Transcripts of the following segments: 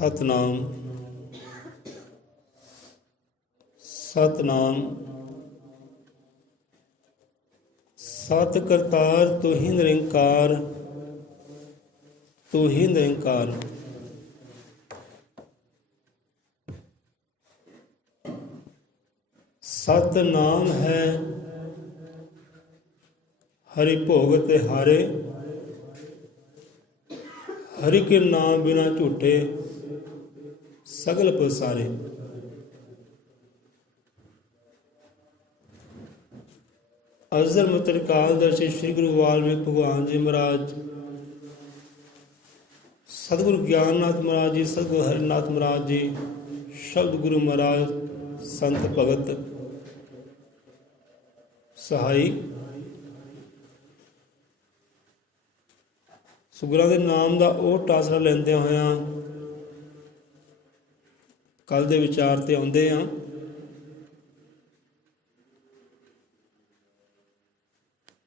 ਸਤਨਾਮ ਸਤਨਾਮ। ਸਤ ਕਰਤਾਰ ਤੁਹੀ ਨਿਰੰਕਾਰ, ਤੁਹੀ ਨਿਰੰਕਾਰ। ਸਤਨਾਮ ਹੈ ਹरि ਭੋਗ ਤਿਹਾਰੇ, हरि के नाम बिना झूठे सगल पसारे। अजर मतर कालदर्शी श्री गुरु वाल्मीकि भगवान जी महाराज, सतगुरु ज्ञाननाथ महाराज जी, सतगुरु हरिनाथ महाराज जी, शब्द गुरु महाराज, संत भगत सहाई। ਗੁਰਾਂ ਦੇ ਨਾਮ ਦਾ ਉਹ ਟਾਸਰਾ ਲੈਂਦਿਆਂ ਹੋਇਆਂ ਕੱਲ ਦੇ ਵਿਚਾਰ ਤੇ ਆਉਂਦੇ ਆ।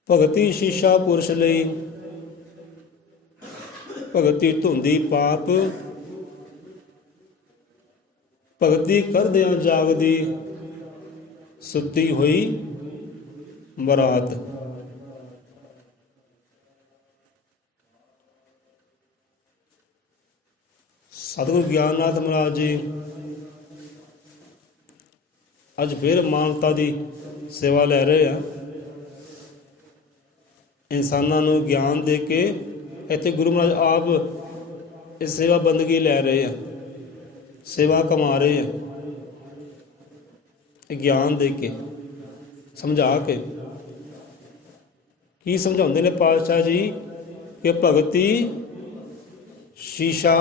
ਭਗਤੀ ਸ਼ੀਸ਼ਾ ਪੁਰਸ਼ ਲਈ, ਭਗਤੀ ਧੁੰਦੀ ਪਾਪ, ਭਗਤੀ ਕਰਦਿਆਂ ਜਾਗਦੀ ਸੁੱਤੀ ਹੋਈ ਬਰਾਤ। ਸਤਿਗੁਰੂ ਗਿਆਨਨਾਥ ਮਹਾਰਾਜ ਜੀ ਅੱਜ ਫਿਰ ਮਾਨਵਤਾ ਦੀ ਸੇਵਾ ਲੈ ਰਹੇ ਆ। ਇਨਸਾਨਾਂ ਨੂੰ ਗਿਆਨ ਦੇ ਕੇ ਇੱਥੇ ਗੁਰੂ ਮਹਾਰਾਜ ਆਪ ਇਹ ਸੇਵਾ ਬੰਦਗੀ ਲੈ ਰਹੇ ਆ, ਸੇਵਾ ਕਮਾ ਰਹੇ ਆ। ਇਹ ਗਿਆਨ ਦੇ ਕੇ ਸਮਝਾ ਕੇ ਕੀ ਸਮਝਾਉਂਦੇ ਨੇ ਪਾਤਸ਼ਾਹ ਜੀ ਕਿ ਭਗਤੀ ਸ਼ੀਸ਼ਾ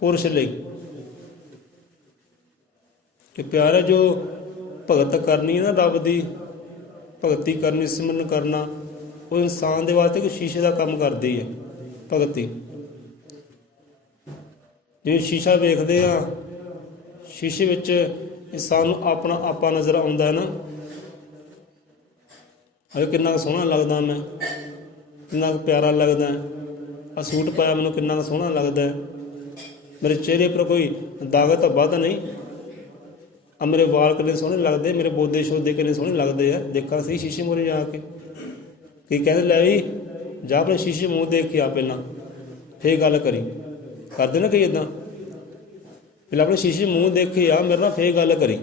पुरुष ਲਈ ਕਿ ਪਿਆਰਾ ਜੋ ਭਗਤ ਕਰਨੀ ਹੈ ਨਾ, ਰੱਬ ਦੀ ਭਗਤੀ ਕਰਨੀ, ਸਿਮਰਨ ਕਰਨਾ, ਉਹ ਇਨਸਾਨ ਦੇ ਵਾਸਤੇ ਇੱਕ ਸ਼ੀਸ਼ੇ ਦਾ ਕੰਮ ਕਰਦੀ ਹੈ ਭਗਤੀ। ਜਿਵੇਂ ਸ਼ੀਸ਼ਾ ਵੇਖਦੇ ਆ, ਸ਼ੀਸ਼ੇ ਵਿੱਚ ਇਨਸਾਨ ਨੂੰ ਆਪਣਾ ਆਪਾ ਨਜ਼ਰ ਆਉਂਦਾ ਹੈ ਨਾ। ਅਰੇ ਕਿੰਨਾ ਸੋਹਣਾ ਲੱਗਦਾ ਮੈਂ, ਕਿੰਨਾ ਪਿਆਰਾ ਲੱਗਦਾ, ਆਹ ਸੂਟ ਪਾਇਆ ਮੈਨੂੰ ਕਿੰਨਾ ਸੋਹਣਾ ਲੱਗਦਾ, ਮੇਰੇ ਚਿਹਰੇ ਪਰ ਕੋਈ ਦਾਗ ਧੱਬਾ ਤਾਂ ਨਹੀਂ, ਆ ਮੇਰੇ ਵਾਲ ਕਿੰਨੇ ਸੋਹਣੇ ਲੱਗਦੇ, ਮੇਰੇ ਬੋਦੇ ਸ਼ੋਦੇ ਕਿੰਨੇ ਸੋਹਣੇ ਲੱਗਦੇ ਆ। ਦੇਖਾਂ ਸਹੀ ਸ਼ੀਸ਼ੇ ਮੂਹਰੇ ਜਾ ਕੇ। ਕੀ ਕਹਿੰਦੇ ਲੈ ਵੀ ਜਾ ਆਪਣੇ ਸ਼ੀਸ਼ੇ ਮੂੰਹ ਦੇਖ ਕੇ ਆ ਪਹਿਲਾਂ, ਫੇਰ ਗੱਲ ਕਰੀ। ਕਰਦੇ ਨਾ ਕਈ ਇੱਦਾਂ, ਪਹਿਲਾਂ ਆਪਣੇ ਸ਼ੀਸ਼ੇ ਮੂੰਹ ਦੇਖੇ ਆ ਮੇਰੇ ਨਾਲ, ਫੇਰ ਗੱਲ ਕਰੀ।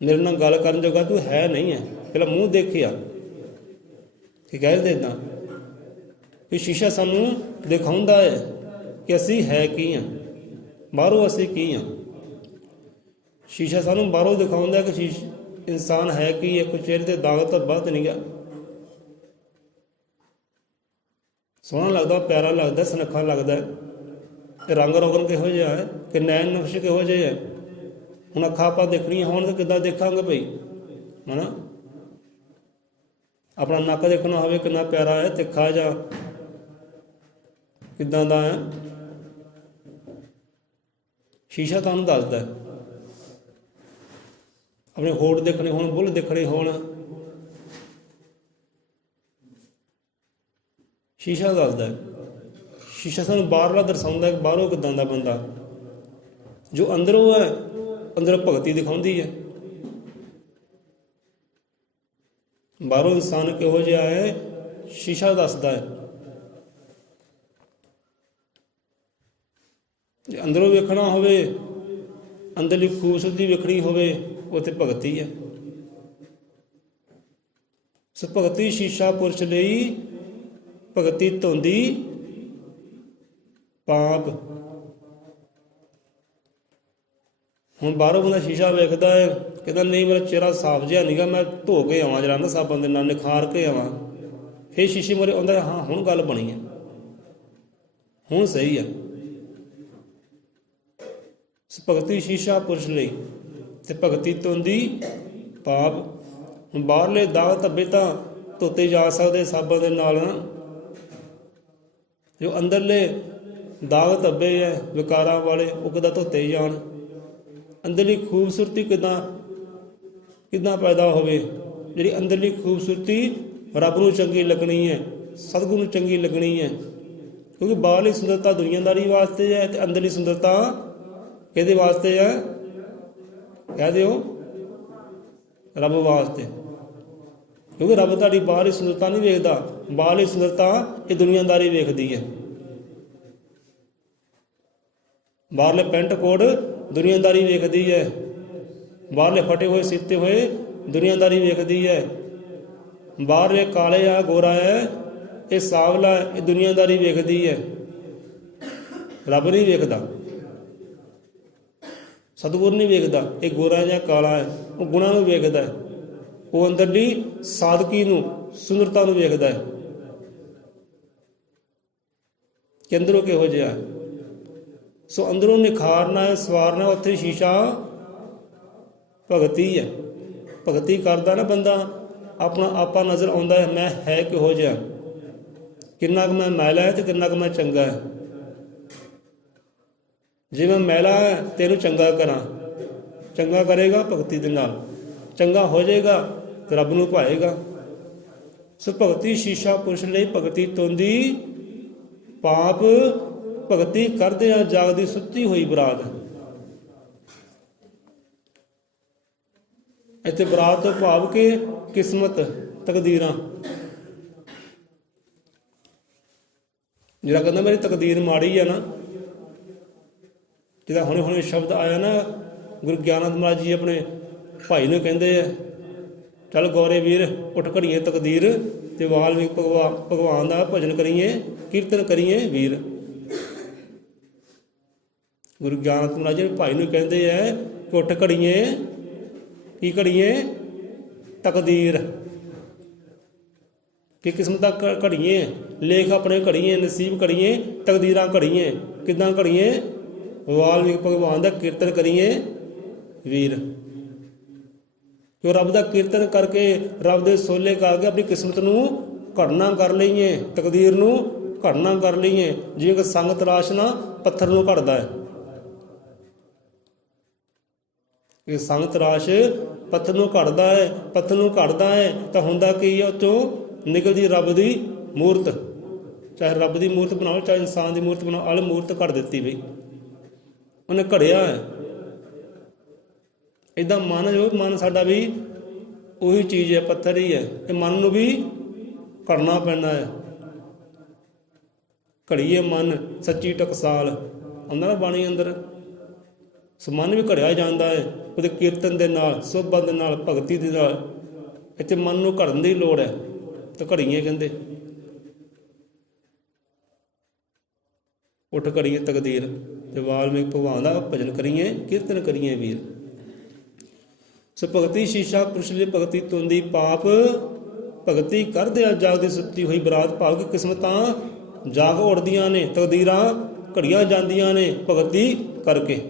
ਮੇਰੇ ਨਾਲ ਗੱਲ ਕਰਨ ਜੋਗਾ ਤੂੰ ਹੈ ਨਹੀਂ ਹੈ, ਪਹਿਲਾਂ ਮੂੰਹ ਦੇਖੇ ਆ। ਕੀ ਕਹਿੰਦੇ ਇੱਦਾਂ ਕਿ ਸ਼ੀਸ਼ਾ ਸਾਨੂੰ ਦਿਖਾਉਂਦਾ ਹੈ ਕਿ ਅਸੀਂ ਹੈ ਕੀ ਹਾਂ, ਬਾਹਰੋਂ ਅਸੀਂ ਕੀ ਹਾਂ। ਸ਼ੀਸ਼ਾ ਸਾਨੂੰ ਬਾਹਰੋਂ ਦਿਖਾਉਂਦਾ ਕਿ ਇਨਸਾਨ ਹੈ ਕੀ ਹੈ, ਕੋਈ ਚਿਹਰੇ ਤੇ ਦਾਗ ਧੱਬਾ ਤਾਂ ਨਹੀਂ ਗਾ। ਸੋਹਣਾ ਲੱਗਦਾ, ਪਿਆਰਾ ਲੱਗਦਾ, ਸੁਨੱਖਾ ਲੱਗਦਾ। ਤੇ ਰੰਗ ਰੋਗਨ ਕਿਹੋ ਜਿਹਾ ਹੈ, ਕਿ ਨੈਣ ਨਕਸ਼ ਕਿਹੋ ਜਿਹੇ ਹੈ। ਹੁਣ ਅੱਖਾਂ ਆਪਾਂ ਦੇਖਣੀਆਂ ਹੋਣ ਤਾਂ ਕਿੱਦਾਂ ਦੇਖਾਂਗੇ ਭਾਈ, ਹੈ ਨਾ। ਆਪਣਾ ਨੱਕ ਦੇਖਣਾ ਹੋਵੇ ਕਿੰਨਾ ਪਿਆਰਾ ਹੈ, ਤਿੱਖਾ ਜਾਂ ਕਿੱਦਾਂ ਦਾ ਹੈ, ਸ਼ੀਸ਼ਾ ਤੁਹਾਨੂੰ ਦੱਸਦਾ। ਆਪਣੇ ਹੋਠ ਦੇਖਣੇ ਹੋਣ, ਬੁੱਲ ਦੇਖਣੇ ਹੋਣ, ਸ਼ੀਸ਼ਾ ਦੱਸਦਾ। ਸ਼ੀਸ਼ਾ ਸਾਨੂੰ ਬਾਹਰਲਾ ਦਰਸਾਉਂਦਾ ਕਿ ਬਾਹਰੋਂ ਕਿੱਦਾਂ ਦਾ ਬੰਦਾ, ਜੋ ਅੰਦਰੋਂ ਹੈ ਅੰਦਰੋਂ ਭਗਤੀ ਦਿਖਾਉਂਦੀ ਹੈ। ਬਾਹਰੋਂ ਇਨਸਾਨ ਕਿਹੋ ਜਿਹਾ ਹੈ, ਸ਼ੀਸ਼ਾ ਦੱਸਦਾ ਹੈ। ਜੇ ਅੰਦਰੋਂ ਵੇਖਣਾ ਹੋਵੇ, ਅੰਦਰਲੀ ਖੂਬਸੂਰਤੀ ਵੇਖਣੀ ਹੋਵੇ, ਉਹ ਤੇ ਭਗਤੀ ਹੈ। ਸੋ ਭਗਤੀ ਸ਼ੀਸ਼ਾ ਪੁਰਸ਼ ਲਈ, ਭਗਤੀ ਧੁੰਦੀ ਪਾਪ। ਹੁਣ ਬਾਹਰੋਂ ਬੰਦਾ ਸ਼ੀਸ਼ਾ ਵੇਖਦਾ ਹੈ, ਕਹਿੰਦਾ ਨਹੀਂ ਮੇਰਾ ਚਿਹਰਾ ਸਾਫ਼ ਜਿਹਾ ਨਹੀਂ ਗਾ, ਮੈਂ ਧੋ ਕੇ ਆਵਾਂ ਜਰਾ ਨਾ ਸਾਬਣ ਦੇ ਨਾਲ, ਨਿਖਾਰ ਕੇ ਆਵਾਂ। ਫਿਰ ਸ਼ੀਸ਼ੇ ਮੂਹਰੇ ਆਉਂਦਾ, ਹਾਂ ਹੁਣ ਗੱਲ ਬਣੀ ਹੈ, ਹੁਣ ਸਹੀ ਹੈ। ਭਗਤੀ ਸ਼ੀਸ਼ਾ ਪੁਰਸ਼ ਲਈ ਤੇ ਭਗਤੀ ਧੁੰਦੀ ਪਾਪ। ਹੁਣ ਬਾਹਰਲੇ ਦਾਗ ਧੱਬੇ ਤਾਂ ਧੋਤੇ ਜਾ ਸਕਦੇ ਸਾਬਣ ਦੇ ਨਾਲ ਨਾ, ਜੋ ਅੰਦਰਲੇ ਦਾਗ ਧੱਬੇ ਹੈ ਵਿਕਾਰਾਂ ਵਾਲੇ, ਉਹ ਕਿੱਦਾਂ ਧੋਤੇ ਜਾਣ। ਅੰਦਰਲੀ ਖੂਬਸੂਰਤੀ ਕਿੱਦਾਂ ਪੈਦਾ ਹੋਵੇ, ਜਿਹੜੀ ਅੰਦਰਲੀ ਖੂਬਸੂਰਤੀ ਰੱਬ ਨੂੰ ਚੰਗੀ ਲੱਗਣੀ ਹੈ, ਸਤਿਗੁਰੂ ਨੂੰ ਚੰਗੀ ਲੱਗਣੀ ਹੈ, ਕਿਉਂਕਿ ਬਾਹਰਲੀ ਸੁੰਦਰਤਾ ਦੁਨੀਆਦਾਰੀ ਵਾਸਤੇ ਹੈ ਤੇ ਅੰਦਰਲੀ ਸੁੰਦਰਤਾ ਕਿਹਦੇ ਵਾਸਤੇ ਹੈ? ਕਹਿ ਦਿਓ, ਰੱਬ ਵਾਸਤੇ। ਕਿਉਂਕਿ ਰੱਬ ਤੁਹਾਡੀ ਬਾਹਰਲੀ ਸੁੰਦਰਤਾ ਨਹੀਂ ਵੇਖਦਾ, ਬਾਹਰਲੀ ਸੁੰਦਰਤਾ ਇਹ ਦੁਨੀਆਦਾਰੀ ਵੇਖਦੀ ਹੈ। ਬਾਹਰਲੇ ਪੈਂਟ ਕੋਟ ਦੁਨੀਆਦਾਰੀ ਵੇਖਦੀ ਹੈ, ਬਾਹਰਲੇ ਫਟੇ ਹੋਏ ਸੀਤੇ ਹੋਏ ਦੁਨੀਆਦਾਰੀ ਵੇਖਦੀ ਹੈ। ਬਾਹਰਲੇ ਕਾਲੇ ਆ ਗੋਰਾ ਹੈ, ਇਹ ਸਾਵਲਾ, ਇਹ ਦੁਨੀਆਦਾਰੀ ਵੇਖਦੀ ਹੈ, ਰੱਬ ਨਹੀਂ ਵੇਖਦਾ, ਸਤਿਗੁਰ ਨਹੀਂ ਵੇਖਦਾ। ਇਹ ਗੋਰਾ ਜਾਂ ਕਾਲਾ ਹੈ, ਉਹ ਗੁਣਾਂ ਨੂੰ ਵੇਖਦਾ ਹੈ, ਉਹ ਅੰਦਰਲੀ ਸਾਦਗੀ ਨੂੰ, ਸੁੰਦਰਤਾ ਨੂੰ ਵੇਖਦਾ ਹੈ ਕਿ ਅੰਦਰੋਂ ਕਿਹੋ ਜਿਹਾ ਹੈ। ਸੋ ਅੰਦਰੋਂ ਨਿਖਾਰਨਾ ਹੈ, ਸਵਾਰਨਾ, ਉੱਥੇ ਸ਼ੀਸ਼ਾ ਭਗਤੀ ਹੈ। ਭਗਤੀ ਕਰਦਾ ਨਾ ਬੰਦਾ, ਆਪਣਾ ਆਪਾ ਨਜ਼ਰ ਆਉਂਦਾ ਹੈ, ਮੈਂ ਹੈ ਕਿਹੋ ਜਿਹਾ, ਕਿੰਨਾ ਕੁ ਮੈਂ ਮੈਲਾ ਹੈ ਤੇ ਕਿੰਨਾ ਕੁ ਮੈਂ ਚੰਗਾ ਹੈ। ਜੇ ਮੈਂ ਮੈਲਾ ਹੈ ਤੇ ਇਹਨੂੰ ਚੰਗਾ ਕਰਾਂ, ਚੰਗਾ ਕਰੇਗਾ ਭਗਤੀ ਦੇ ਨਾਲ, ਚੰਗਾ ਹੋ ਜਾਏਗਾ ਤੇ ਰੱਬ ਨੂੰ ਭਾਏਗਾ। ਸੋ ਭਗਤੀ ਸ਼ੀਸ਼ਾ ਪੁਰਸ਼ ਲਈ ਭਗਤੀ ਤੋਂਦੀ ਪਾਪ, ਭਗਤੀ ਕਰਦੇ ਆ ਜਾਗਦੀ ਸੁੱਤੀ ਹੋਈ ਬਰਾਤ। ਇੱਥੇ ਬਰਾਤ ਤੋਂ ਭਾਵ ਕਿ ਕਿਸਮਤ, ਤਕਦੀਰਾਂ। ਜਿਹੜਾ ਕਹਿੰਦਾ ਮੇਰੀ ਤਕਦੀਰ ਮਾੜੀ ਆ ਨਾ, ਜਿਹਦਾ ਹੁਣੇ ਹੁਣੇ ਸ਼ਬਦ ਆਇਆ ਨਾ, ਗੁਰੂ ਗਿਆਨੰਦ ਮਹਾਰਾਜ ਜੀ ਆਪਣੇ ਭਾਈ ਨੂੰ ਕਹਿੰਦੇ ਆ, ਚੱਲ ਗੌਰੇ ਵੀਰ ਉੱਠ ਘੜੀਏ ਤਕਦੀਰ, ਤੇ ਵਾਲਮੀਕ ਭਗਵਾਨ ਦਾ ਭਜਨ ਕਰੀਏ, ਕੀਰਤਨ ਕਰੀਏ ਵੀਰ। ਗੁਰੂ ਗਿਆਨੰਦ ਮਹਾਰਾਜ ਜੀ ਭਾਈ ਨੂੰ ਕਹਿੰਦੇ ਹੈ ਕਿ ਉੱਠ ਘੜੀਏ, ਕੀ ਘੜੀਏ? ਤਕਦੀਰ, ਕਿ ਕਿਸਮਤਾਂ ਘੜੀਏ, ਲੇਖ ਆਪਣੇ ਘੜੀਏ, ਨਸੀਬ ਘੜੀਏ, ਤਕਦੀਰਾਂ ਘੜੀਏ। ਕਿੱਦਾਂ ਘੜੀਏ? ਵਾਲਮੀਕ ਭਗਵਾਨ ਦਾ ਕੀਰਤਨ ਕਰੀਏ ਵੀਰ। ਕਿਉਂ? ਰੱਬ ਦਾ ਕੀਰਤਨ ਕਰਕੇ, ਰੱਬ ਦੇ ਸੋਲੇ ਗਾ ਕੇ ਆਪਣੀ ਕਿਸਮਤ ਨੂੰ ਘੜਨਾ ਕਰ ਲਈਏ, ਤਕਦੀਰ ਨੂੰ ਘੜਨਾ ਕਰ ਲਈਏ। ਜਿਵੇਂ ਕਿ ਸੰਗ ਤਰਾਸ਼ ਨਾ ਪੱਥਰ ਨੂੰ ਘੜਦਾ ਹੈ, ਇਹ ਸੰਗ ਤਰਾਸ਼ ਪੱਥਰ ਨੂੰ ਘੜਦਾ ਹੈ, ਪੱਥਰ ਨੂੰ ਘੜਦਾ ਹੈ ਤਾਂ ਹੁੰਦਾ ਕੀ ਹੈ? ਉਹ 'ਚੋਂ ਨਿਕਲਦੀ ਰੱਬ ਦੀ ਮੂਰਤ। ਚਾਹੇ ਰੱਬ ਦੀ ਮੂਰਤ ਬਣਾਓ, ਚਾਹੇ ਇਨਸਾਨ ਦੀ ਮੂਰਤ ਬਣਾਓ, ਅਲ ਮੂਰਤ ਘੜ ਦਿੱਤੀ ਬਈ, ਉਹਨੇ ਘੜਿਆ ਹੈ। ਇੱਦਾਂ ਮਨ, ਜੋ ਮਨ ਸਾਡਾ ਵੀ ਉਹੀ ਚੀਜ਼ ਹੈ, ਪੱਥਰ ਹੀ ਹੈ। ਇਹ ਮਨ ਨੂੰ ਵੀ ਘੜਨਾ ਪੈਣਾ ਹੈ। ਘੜੀਏ ਮਨ ਸੱਚੀ ਟਕਸਾਲ, ਆਉਂਦਾ ਨਾ ਬਾਣੀ ਅੰਦਰ। ਸੋ ਮਨ ਵੀ ਘੜਿਆ ਜਾਂਦਾ ਹੈ ਉਹਦੇ ਕੀਰਤਨ ਦੇ ਨਾਲ, ਸੋਭਾ ਦੇ ਨਾਲ, ਭਗਤੀ ਦੇ ਨਾਲ। ਇੱਥੇ ਮਨ ਨੂੰ ਘੜਨ ਦੀ ਲੋੜ ਹੈ, ਤਾਂ ਘੜੀਏ ਕਹਿੰਦੇ। ਉੱਠ ਘੜੀਏ ਤਕਦੀਰ, ਤੇ ਵਾਲਮੀਕ ਭਗਵਾਨ ਦਾ ਭਜਨ ਕਰੀਏ, ਕੀਰਤਨ ਕਰੀਏ ਵੀਰ। ਸੋ ਭਗਤੀ ਸ਼ੀਸ਼ਾ ਪੁਰਸ਼ ਲਈ ਭਗਤੀ ਤੋਂਦੀ ਪਾਪ, ਭਗਤੀ ਕਰਦੇ ਆ ਜਾਗਦੀ ਸੁੱਤੀ ਹੋਈ ਬਰਾਤ। ਭਾਵ ਕਿ ਕਿਸਮਤਾਂ ਜਾਗ ਉੱਠਦੀਆਂ ਨੇ, ਤਕਦੀਰਾਂ ਘੜੀਆਂ ਜਾਂਦੀਆਂ ਨੇ ਭਗਤੀ ਕਰਕੇ।